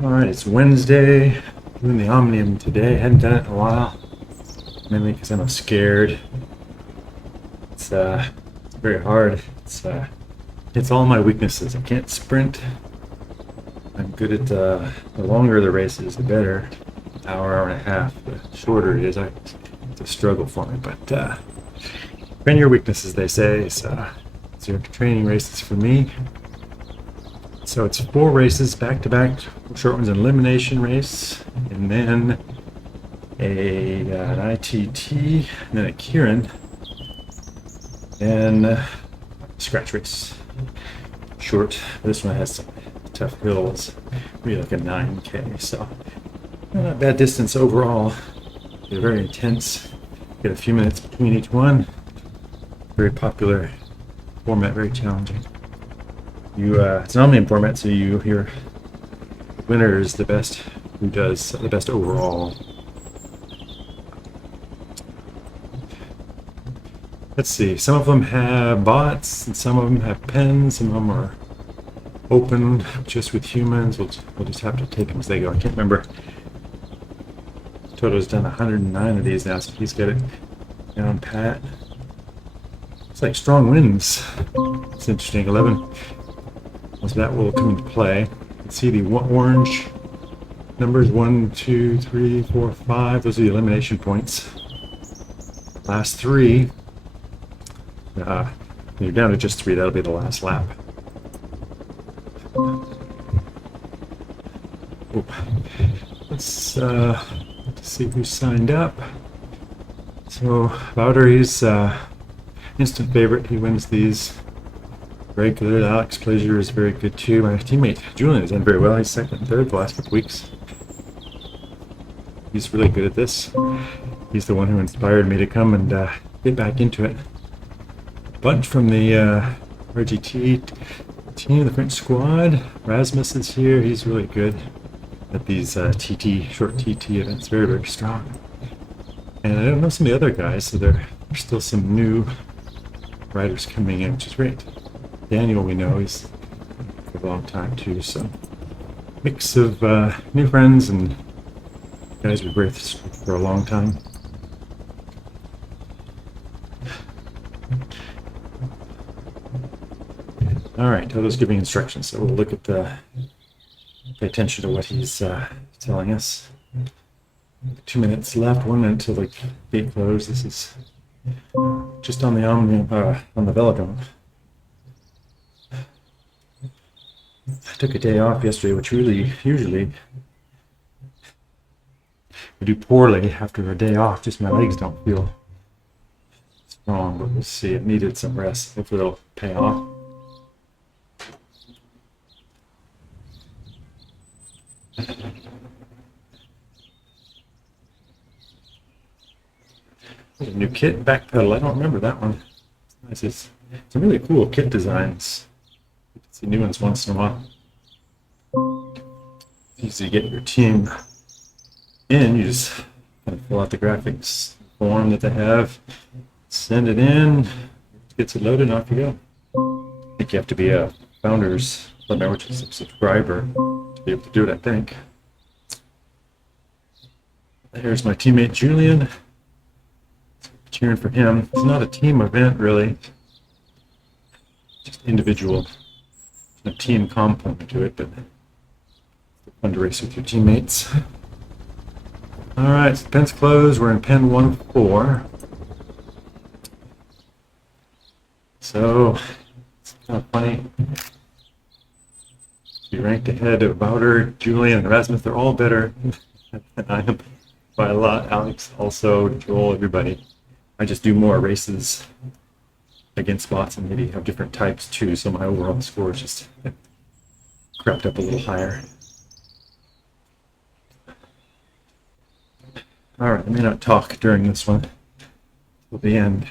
Alright, it's Wednesday. Doing the Omnium today. Hadn't done it in a while. Mainly because I'm scared. It's very hard. It's all my weaknesses. I can't sprint. I'm good at the longer the race is, the better. Hour and a half. The shorter it is, it's a struggle for me. But been your weaknesses, they say. So your training races for me. So it's 4 races back to back. Short one's an elimination race, and then an ITT, and then a Keirin, and scratch race. Short. This one has some tough hills. Really like a 9K. So not a bad distance overall. They're very intense. Get a few minutes between each one. Very popular format. Very challenging. It's an Omnium format, so your winner is the best who does the best overall. Let's see, some of them have bots, and some of them have pens, some of them are open just with humans. We'll just have to take them as they go. I can't remember. Toto's done 109 of these now, so he's got it down pat. It's like strong winds. It's interesting. 11. So that will come into play. You can see the orange numbers 1, 2, 3, 4, 5. Those are the elimination points. Last 3. You're down to just 3. That'll be the last lap. Oop. Let's see who signed up. So Wouter, he's instant favorite. He wins these. Very good. Alex Pleasure is very good too. My teammate Julian has done very well. He's second and third the last couple weeks. He's really good at this. He's the one who inspired me to come and get back into it. A bunch from the RGT team, the French squad. Rasmus is here. He's really good at these short TT events. Very, very strong. And I don't know some of the other guys, so there's still some new riders coming in, which is great. Daniel, we know, he's for a long time too, so mix of new friends and guys we've worked for a long time. All right, Toto's giving instructions, so we'll look at pay attention to what he's telling us. 2 minutes left, 1 minute till the gate close. This is just on the Omnium, on the Velodrome. I took a day off yesterday, which usually I do poorly after a day off. Just my legs don't feel strong, but we'll see. It needed some rest. Hopefully it'll pay off. There's a new kit, back pedal. I don't remember that one. It's nice. It's some really cool kit designs. See new ones once in a while. Easy to get your team in. You just kind of fill out the graphics form that they have, send it in, gets it loaded, and off you go. I think you have to be a Founders member, which is a subscriber, to be able to do it, I think. Here's my teammate Julian. Cheering for him. It's not a team event, really. Just individual. A team component to it, but it's fun to race with your teammates. All right, so the pen's closed. We're in pen 1-4. So it's kind of funny. Be ranked ahead of Wouter, Julian, and Rasmus. They're all better than I am by a lot. Alex, also Joel, everybody. I just do more races against bots and maybe have different types too, so my overall score is just crept up a little higher. Alright, I may not talk during this one till the end.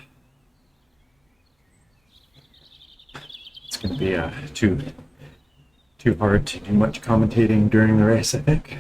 It's going to be too hard to do much commentating during the race, I think.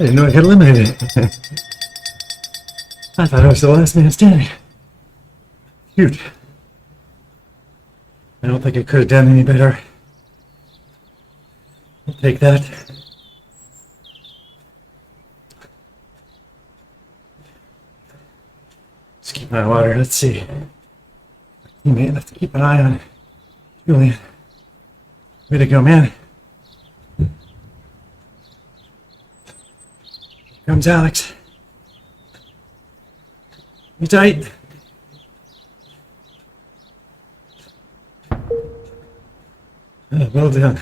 I didn't know I got eliminated. I thought I was the last man standing. Shoot. I don't think I could have done any better. I'll take that. Let's keep my water. Let's see. Teammate, let's keep an eye on Julian. Way to go, man. Here comes Alex. You tight? Oh, well done.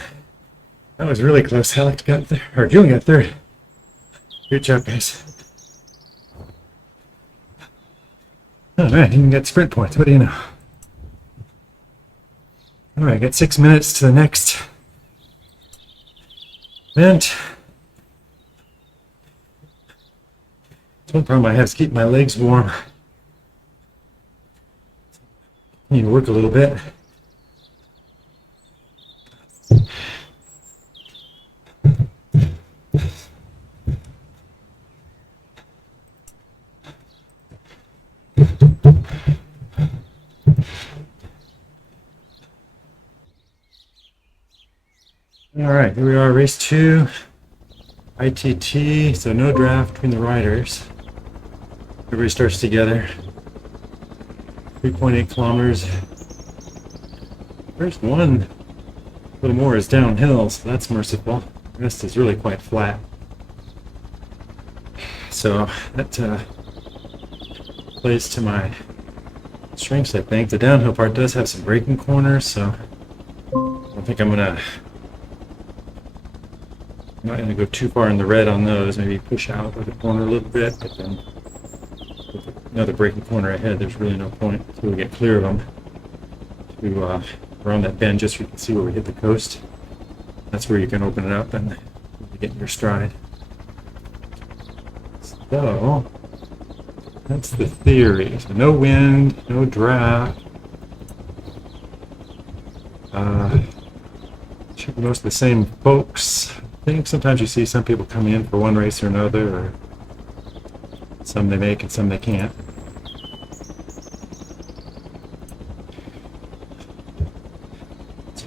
That was really close. Alex got there, or Julian got third. Good job, guys. Oh man, you can get sprint points. What do you know? All right, got 6 minutes to the next event. One problem I have is keep my legs warm. I need to work a little bit. All right, here we are, race 2, ITT, so no draft between the riders. Everybody starts together. 3.8 kilometers. First one, a little more, is downhill, so that's merciful. The rest is really quite flat. So that plays to my strengths, I think. The downhill part does have some braking corners, so I don't think I'm not going to go too far in the red on those. Maybe push out of the corner a little bit, but then with another braking corner ahead, there's really no point until we get clear of them to around that bend, just so you can see where we hit the coast. That's where you can open it up and get in your stride. So that's the theory. So no wind, no draft. Should be most of the same folks. I think sometimes you see some people come in for one race or another, or some they make and some they can't.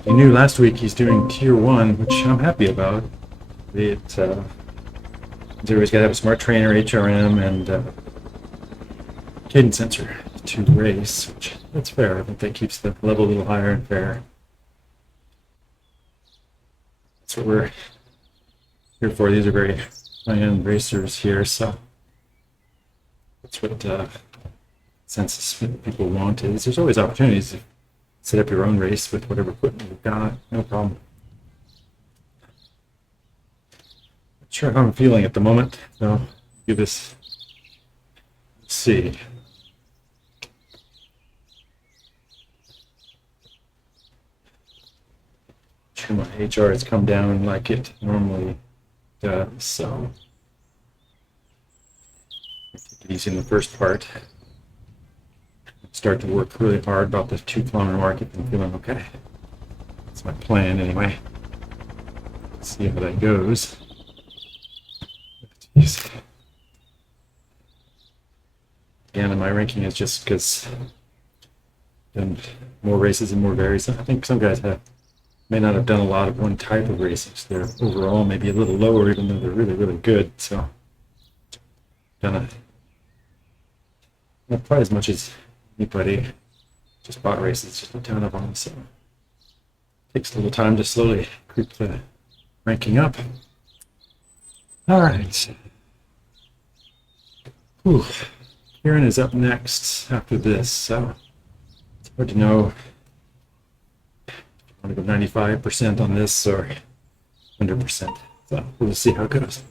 you knew last week he's doing tier 1, which I'm happy about. He's always got to have a smart trainer, HRM, and cadence sensor to race, which that's fair. I think that keeps the level a little higher and fair. That's what we're here for. These are very high-end racers here, so that's what census people want is there's always opportunities to set up your own race with whatever equipment you've got. No problem. Not sure how I'm feeling at the moment, so give this. Let's see. Sure, my HR has come down like it normally does, so take it easy in the first part. Start to work really hard about the 2-kilometer mark if I'm feeling okay. That's my plan anyway. Let's see how that goes. Jeez. Again, my ranking is just because done more races and more varies. I think some guys may not have done a lot of one type of racing. So they're overall maybe a little lower, even though they're really, really good. So done not quite as much as anybody. Just bought races, just a ton of them. So it takes a little time to slowly creep the ranking up. All right. Whew. Keirin is up next after this, so it's hard to know. I want to go 95% on this or 100%. So we'll see how it goes.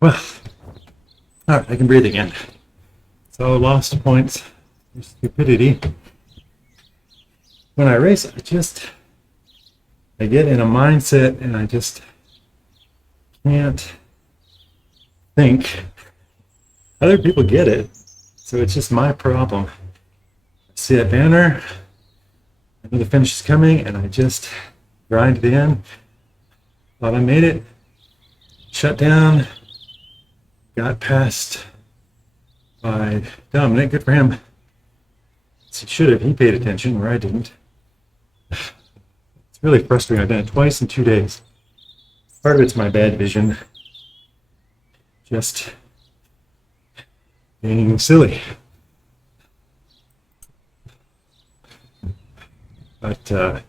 Well, all right, I can breathe again. So lost points for stupidity. When I race, I get in a mindset and I just can't think. Other people get it, so it's just my problem. I see that banner, I know the finish is coming, and I just grind to the end. Thought I made it, shut down, got past by Dominic. Good for him. He should have. He paid attention where I didn't. It's really frustrating. I've done it twice in 2 days. Part of it's my bad vision. Just being silly. But I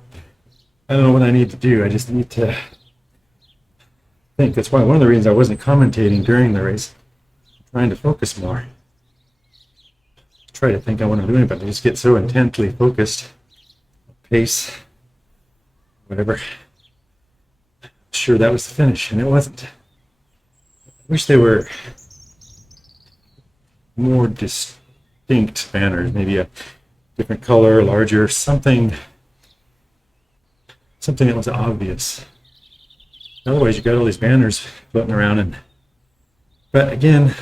don't know what I need to do. I just need to think. That's why one of the reasons I wasn't commentating during the race. I'm trying to focus more. Try to think on what I'm doing, but I just get so intently focused. Pace, whatever. Sure, that was the finish, and it wasn't. I wish they were more distinct banners, maybe a different color, larger, something that was obvious. Otherwise, you got all these banners floating around, but again,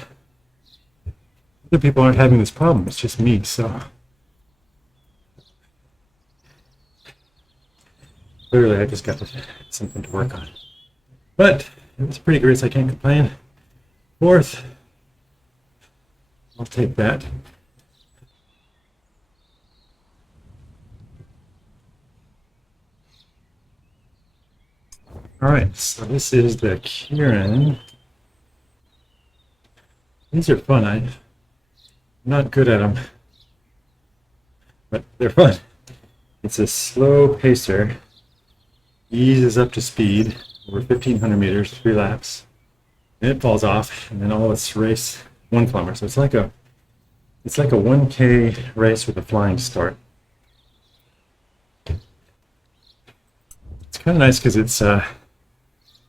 other people aren't having this problem. It's just me, so clearly I just got something to work on. But it was a pretty good race. I can't complain. Fourth, I'll take that. All right, so this is the Keirin. These are fun. I'm not good at them, but they're fun. It's a slow pacer, eases up to speed over 1,500 meters, 3 laps. Then it falls off, and then all its race 1 kilometer. So it's like a 1K race with a flying start. It's kind of nice because it's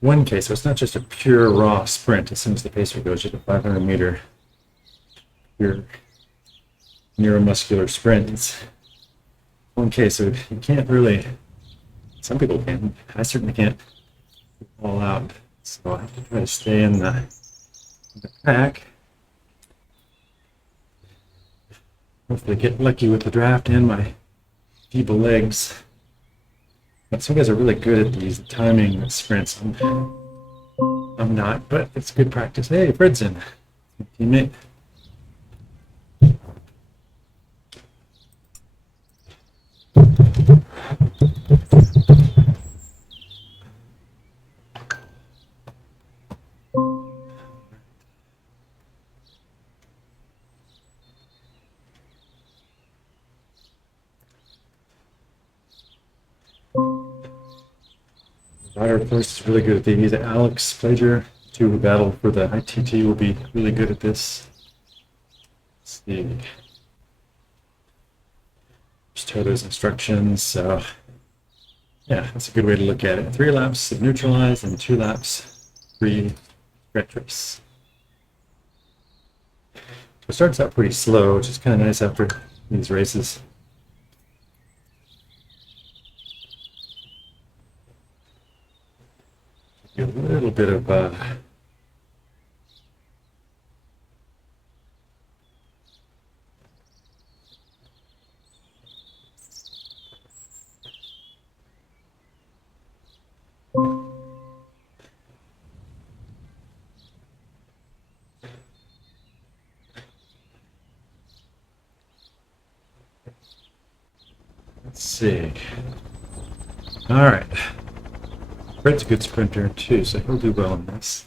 1K, so it's not just a pure raw sprint. As soon as the pacer goes, just a 500 meter pure neuromuscular sprint. It's 1K, so you can't really. Some people can. I certainly can't all out. So I have to try to stay in the pack. Hopefully get lucky with the draft and my feeble legs. But some guys are really good at these timing sprints. I'm not, but it's good practice. Hey, Fred's in. Teammate. Wouter, of course, is really good at these. Alex Plager, who battled for the ITT, will be really good at this. Let's see. Just tell those instructions. So, yeah, that's a good way to look at it. 3 laps of neutralize and 2 laps free stretch race. So it starts out pretty slow, which is kind of nice after these races. A little bit of let's see. All right. Fred's a good sprinter too, so he'll do well in this.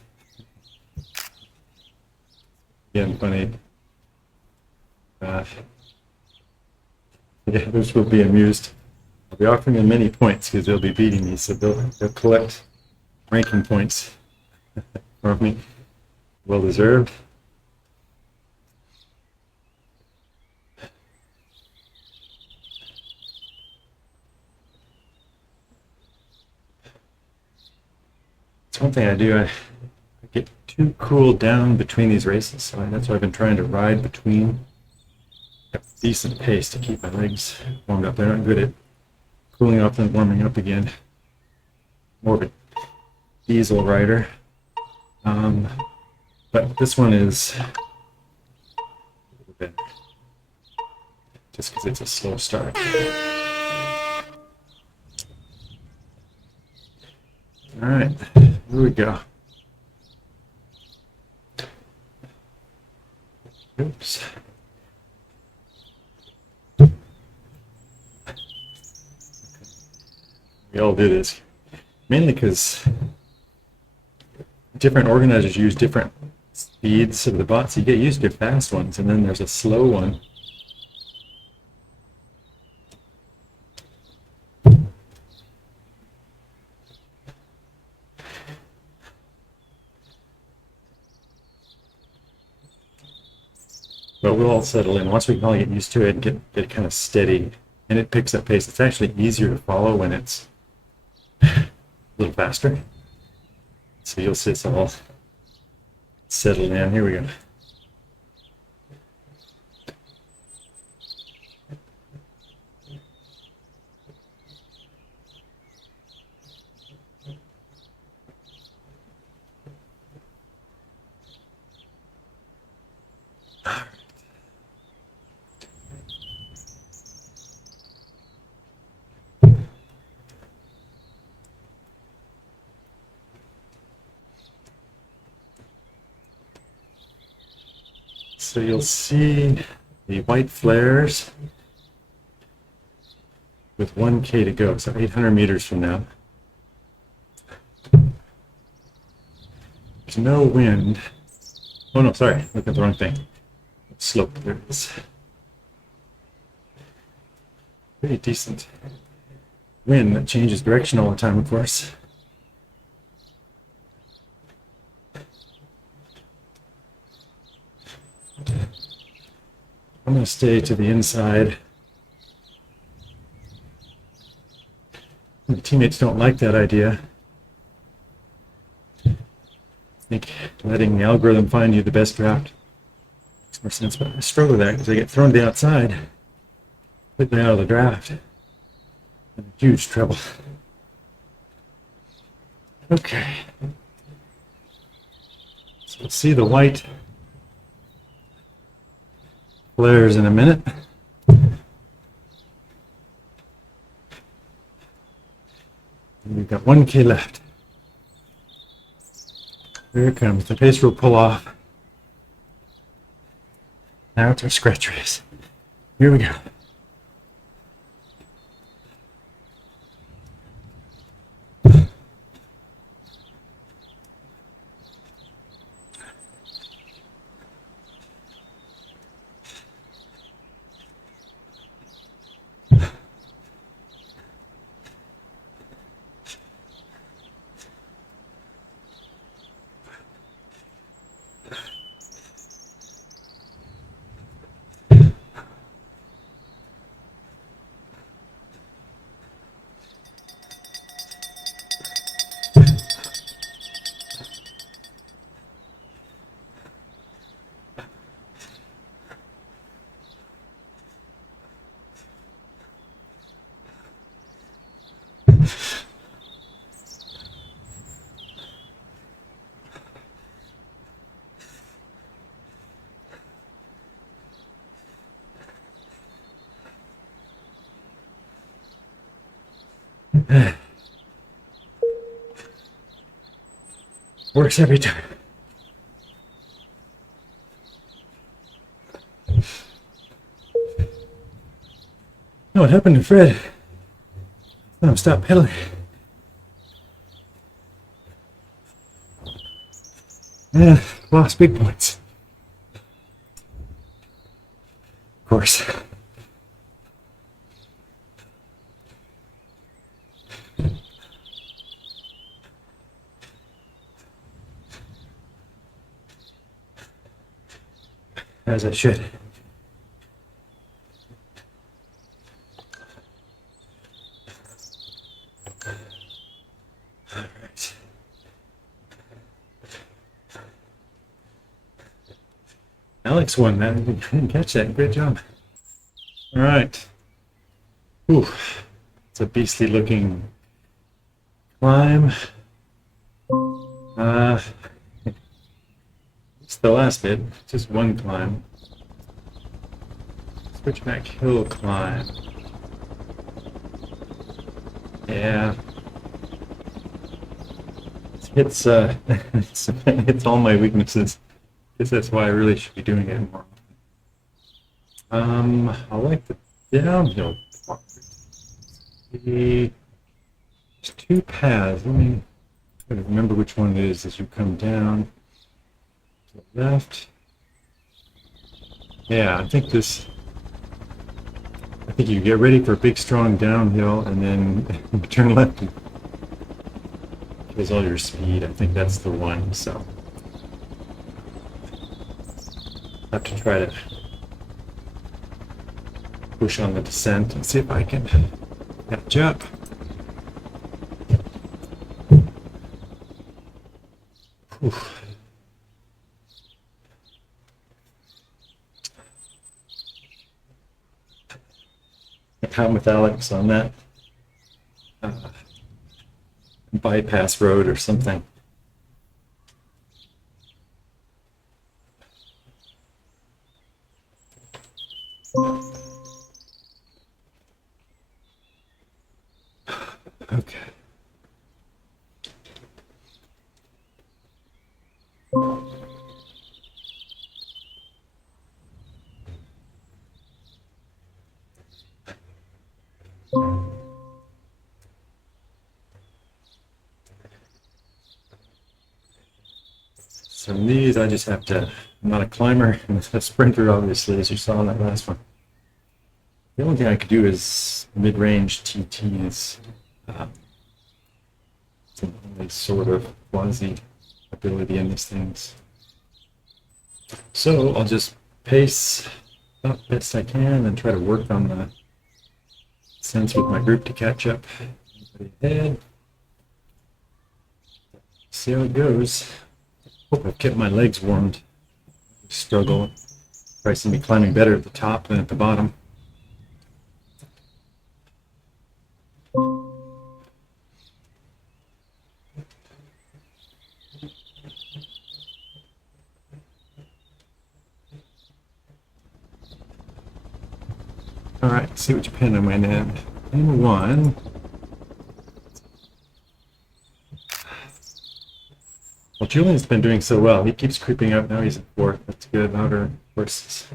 Again, funny. Yeah, others will be amused. I'll be offering them many points because they'll be beating me, so they'll collect ranking points from me. Well deserved. It's one thing I do. I get too cooled down between these races, so that's why I've been trying to ride between at a decent pace to keep my legs warmed up. They're not good at cooling off and warming up again. More of a diesel rider. But this one is a little bit, just because it's a slow start. All right, here we go. Oops. We all do this, mainly because different organizers use different speeds of the bots. You get used to fast ones, and then there's a slow one. But we'll all settle in. Once we can all get used to it, get kind of steady, and it picks up pace. It's actually easier to follow when it's a little faster. So you'll see it's all settled in. Here we go. So you'll see the white flares with 1K to go, so 800 meters from now. There's no wind. Oh no, sorry, look at the wrong thing. Slope, there it is. Pretty decent wind that changes direction all the time, of course. I'm going to stay to the inside. The teammates don't like that idea. I think letting the algorithm find you the best draft makes more sense, but I struggle with that because I get thrown to the outside, completely out of the draft. I'm in huge trouble. Okay. So we'll see the white flares in a minute. And we've got 1K left. Here it comes. The pace will pull off. Now it's our scratch race. Here we go. Works every time. No, what happened to Fred? No, stop pedaling. Yeah, lost big points. Of course. As I should. All right. Alex won that. I didn't catch that. Great job. All right. Ooh, it's a beastly looking climb. It's the last bit. Just one climb. Switchback hill climb. Yeah. It's it's all my weaknesses. Guess that's why I really should be doing it more. I like the downhill part. There's two paths. Let me try to remember which one it is as you come down to the left. Yeah, I think you get ready for a big strong downhill and then turn left and kills all your speed. I think that's the one, so I have to try to push on the descent and see if I can catch up. Oof. I'm with Alex on that bypass road or something. Okay. So in these, I just have to, I'm not a climber, I'm a sprinter, obviously, as you saw in that last one. The only thing I could do is mid-range TTs. It's the only sort of quasi ability in these things. So I'll just pace up best I can and try to work on the sense with my group to catch up. Everybody ahead. See how it goes. Hope I've kept my legs warmed. Struggle. Probably see me climbing better at the top than at the bottom. Alright, see which pin I'm in at. Pin 1. Well, Julian's been doing so well. He keeps creeping up. Now he's in 4th. That's good. Wouter, of course,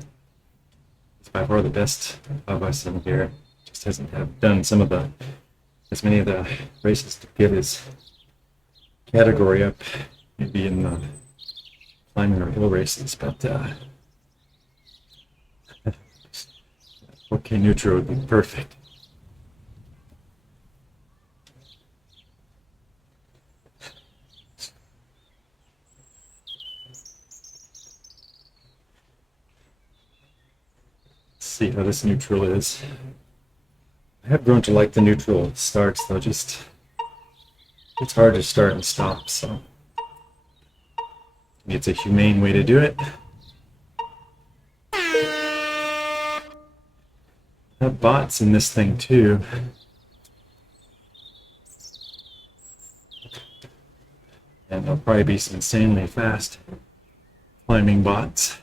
is by far the best of us in here. Just hasn't done as many of the races to get his category up. Maybe in the climbing or hill races, but 4K neutral would be perfect. See how this neutral is. I have grown to like the neutral starts, though. Just it's hard to start and stop, so it's a humane way to do it. I have bots in this thing too. And they'll probably be some insanely fast climbing bots.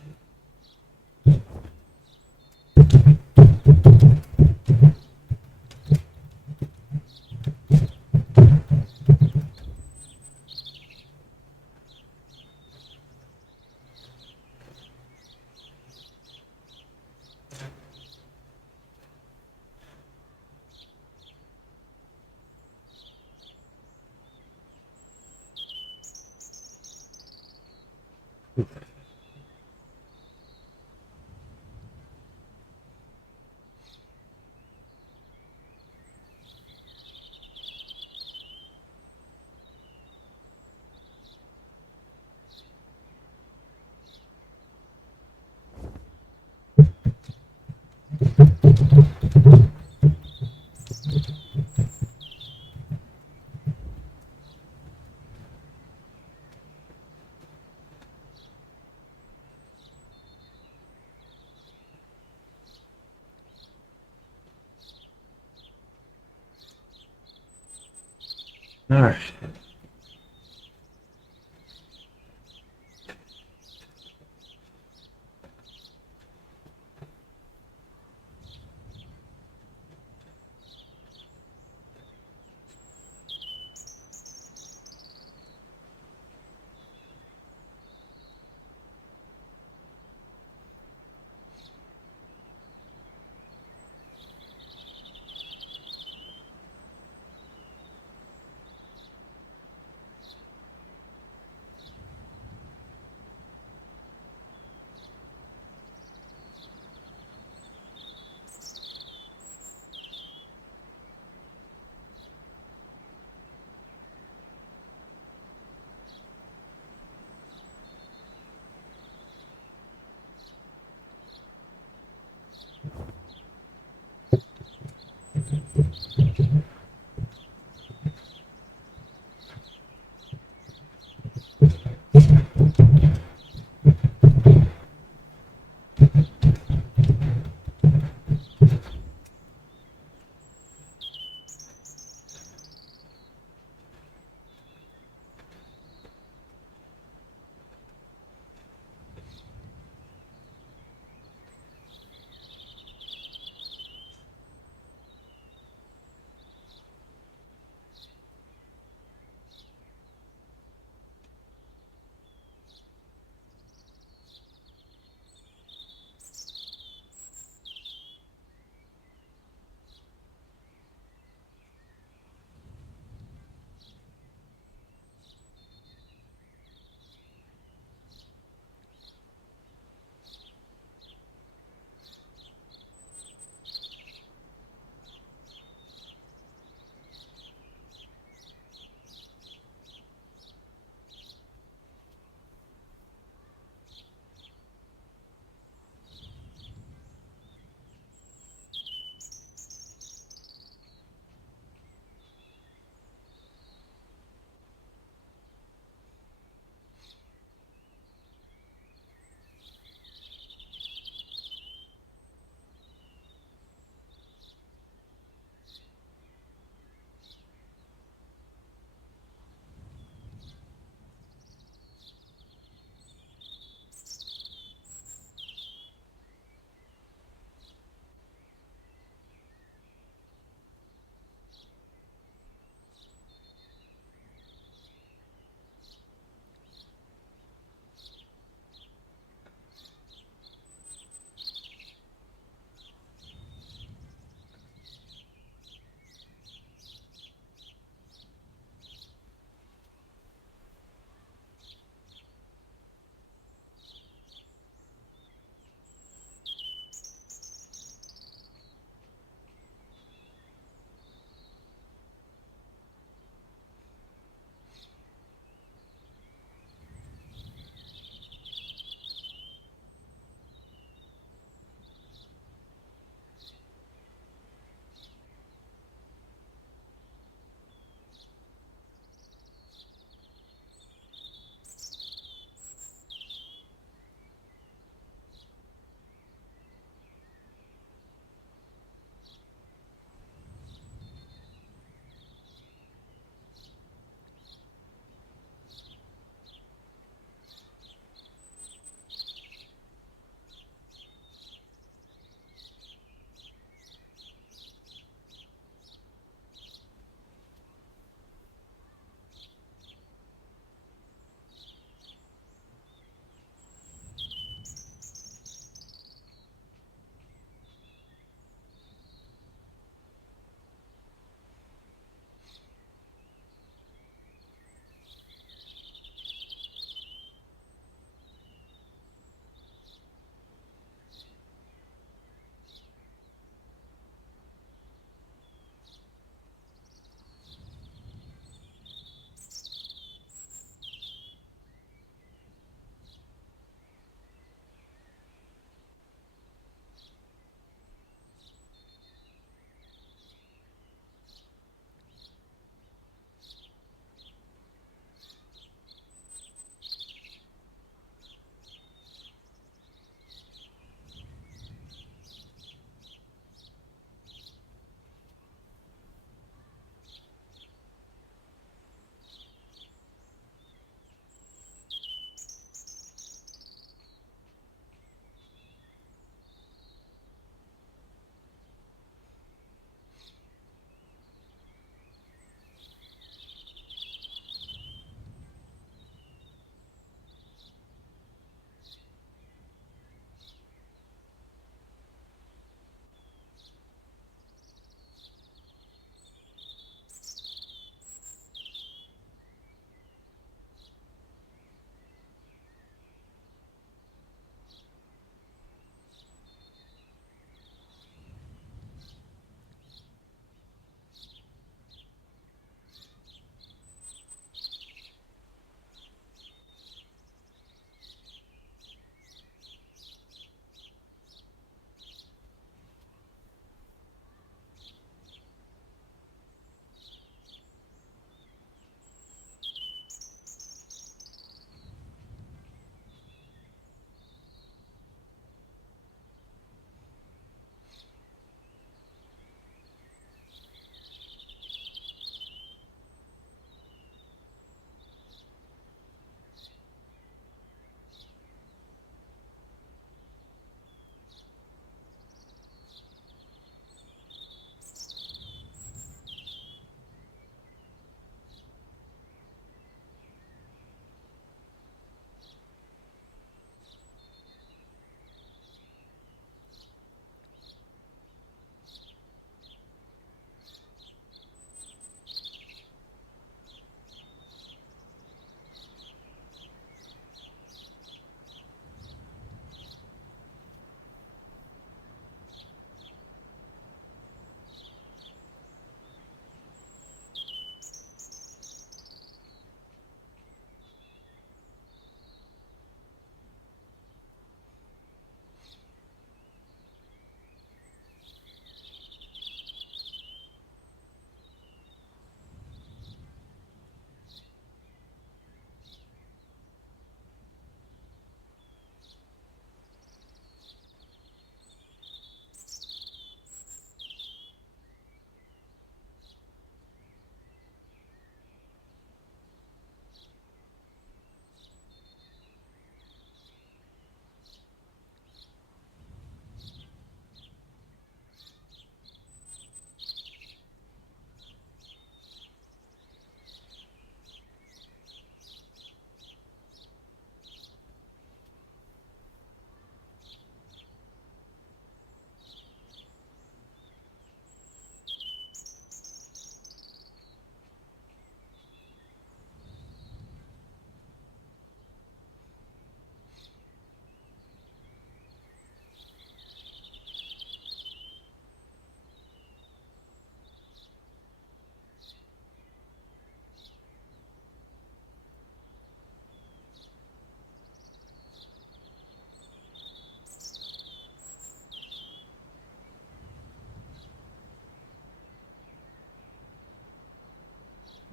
All right.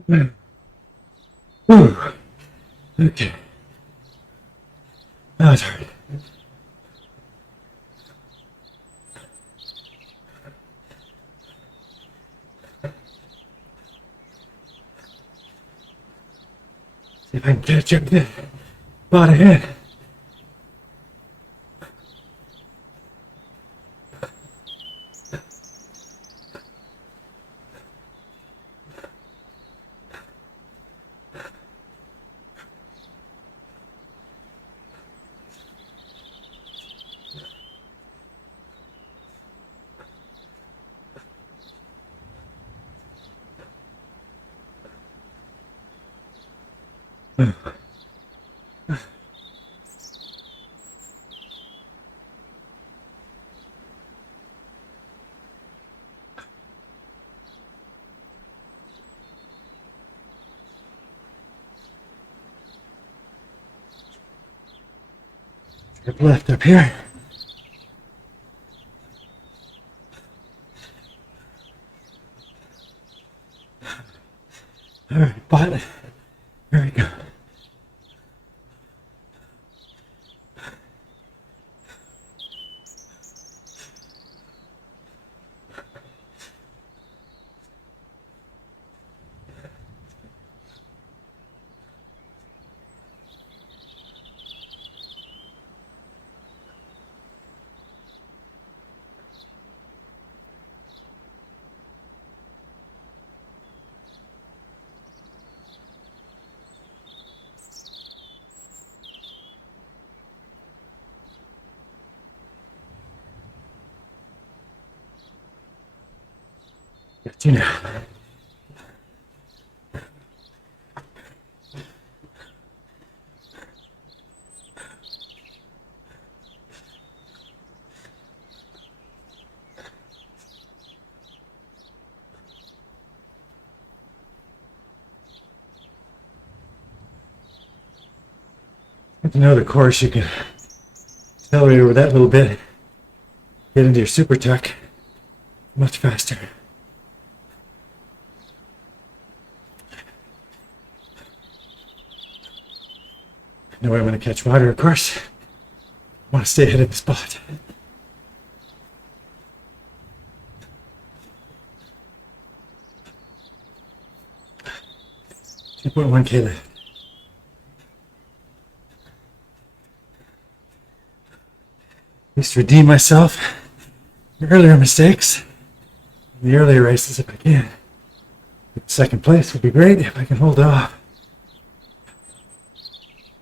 Whew. Okay. That was hard. See if I can catch up the spot ahead. Strip left up here. All right, pilot. Here we go. Got you now. If you know the course, you can accelerate over that little bit, get into your super tuck much faster. Know where I'm going to catch Wouter, of course. I want to stay ahead of the spot. 2.1K left. At least redeem myself from earlier mistakes in the earlier races if I can. Second place would be great if I can hold off.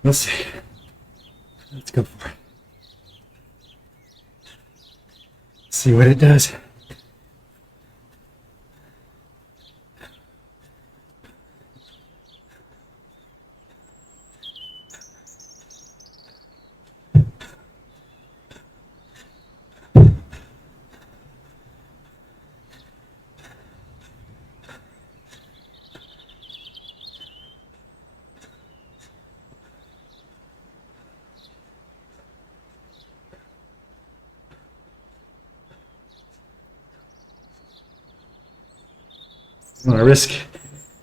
We'll see. Let's go for it. See what it does. I want to risk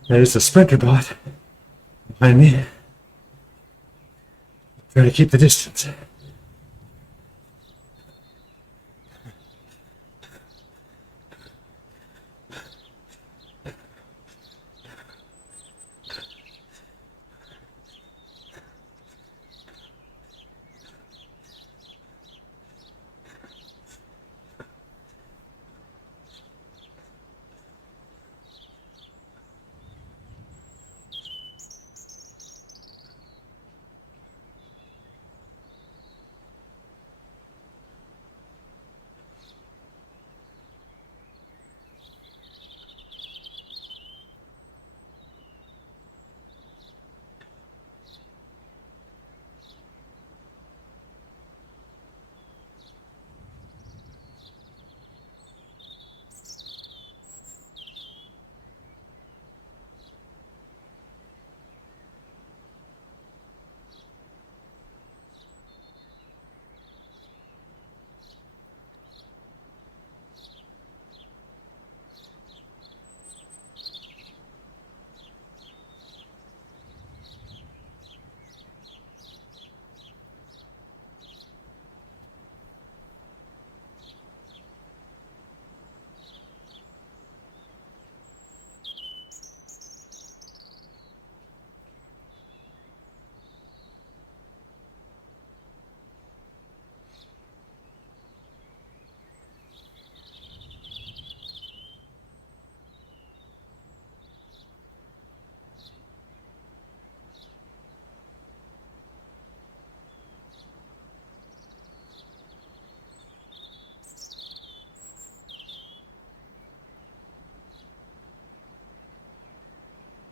that it's a sprinter bot behind me. Try to keep the distance.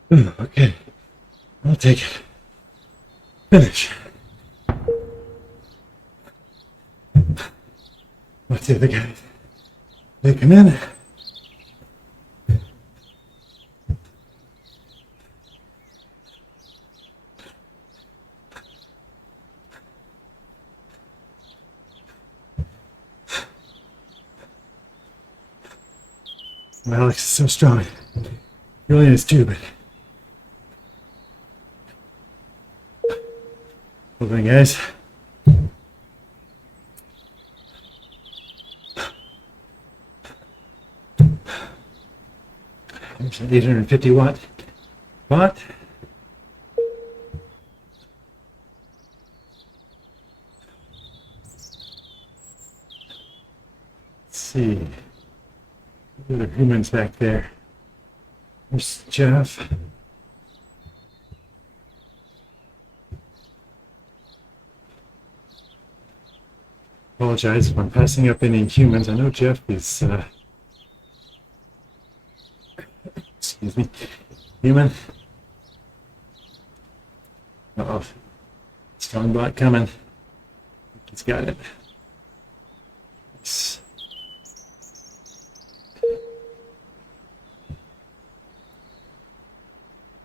Okay, I'll take it. Finish. What's the other guys? They come in. Alex is so strong. Really is too, but. Hold on, guys. There's an 850 watt bot. Let's see. There are humans back there. There's Jeff. Apologize if I'm passing up any humans. I know Jeff is, excuse me, human. Uh-oh. Strong bot coming. He's got it. Nice.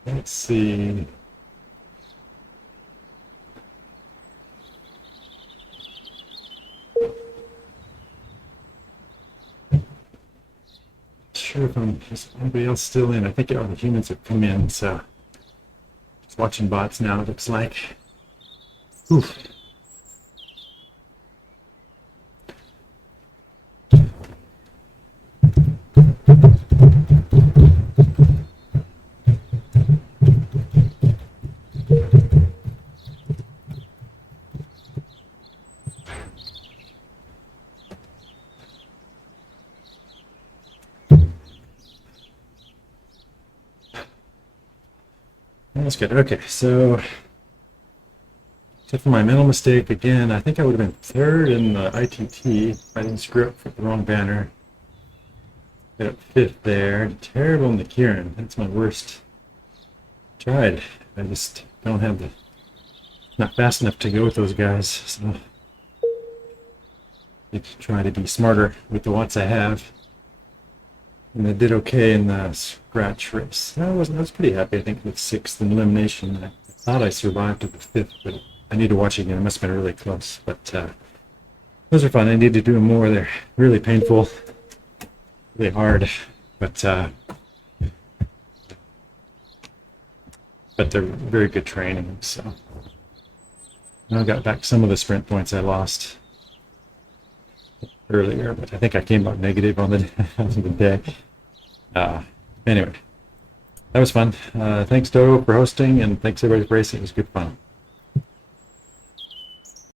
Let's see. Sure if is anybody else still in. I think all the humans have come in, so just watching bots now, it looks like. Oof. That's good. Okay, so except for my mental mistake again, I think I would have been third in the ITT. I didn't screw up for the wrong banner. Got up fifth there. Terrible in the Keirin. That's my worst. Tried. I just don't have the. Not fast enough to go with those guys. So I need to try to be smarter with the watts I have. And I did okay in the scratch race. I was pretty happy, I think, with sixth in elimination. I thought I survived to the fifth, but I need to watch again. It must have been really close. But those are fun. I need to do more. They're really painful, really hard, but they're very good training. So now I got back some of the sprint points I lost earlier, but I think I came out negative on the, on the day. Anyway, that was fun. Thanks, Dodo, for hosting, and thanks everybody for racing. It was good fun.